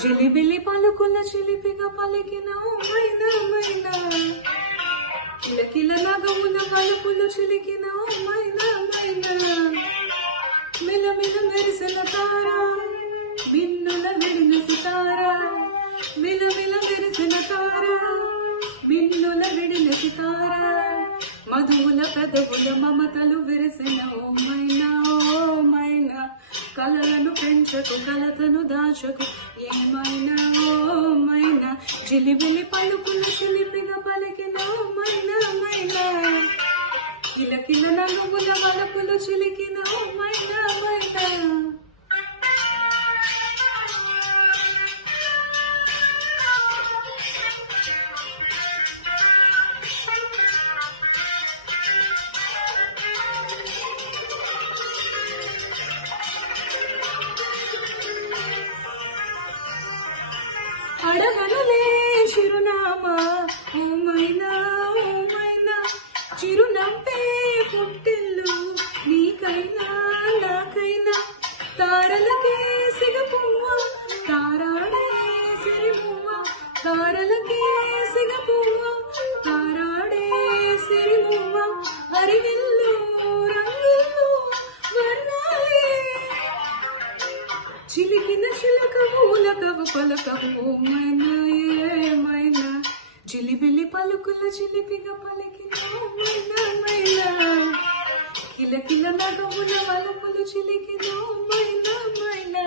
జిలిబిలి పలుకుల చిలిపిగా పలికిన మైనా మైనా కిలకిల నగముల వలుపులు చిలికిన మైనా మైనా మిలమిల మెరిసిన తారా మిన్నుల విడిన సితారా మిలమిల మెరిసిన తారా మిన్నుల విడిన సితారా మధువుల పెదవుల మమతలు విరిసిన ఓ మైనా కలలను పెంచకు కలతను దాచకు ఏమైనా ఓ మైనా జిలిబిలి పలుకులు చిలిపిగా పలికిన ఓ మైనా కిలకిల నలుగుల వలపులు చిలికిన ఓ మైనా అడగనులే చిరునామా ఓ మైనా చిరునవ్వే పుట్టిల్లు నీకైనా నాకైనా తారలకే సిగపువ్వ తారాడే సిరిమువ్వ తారలకే సిగపువ్వ తారాడే సిరిమువ్వ అరివిల్లు రంగులు వర్ణాలే చిలికిన చిలకవు ఉలకవు పలకవు ఓ మైనా ఏమైనా జిలిబిలి పలుకుల చిలిపిగా పలికిన ఓ మైనా కిలకిల నగముల వలపులు చిలికిన ఓ మైనా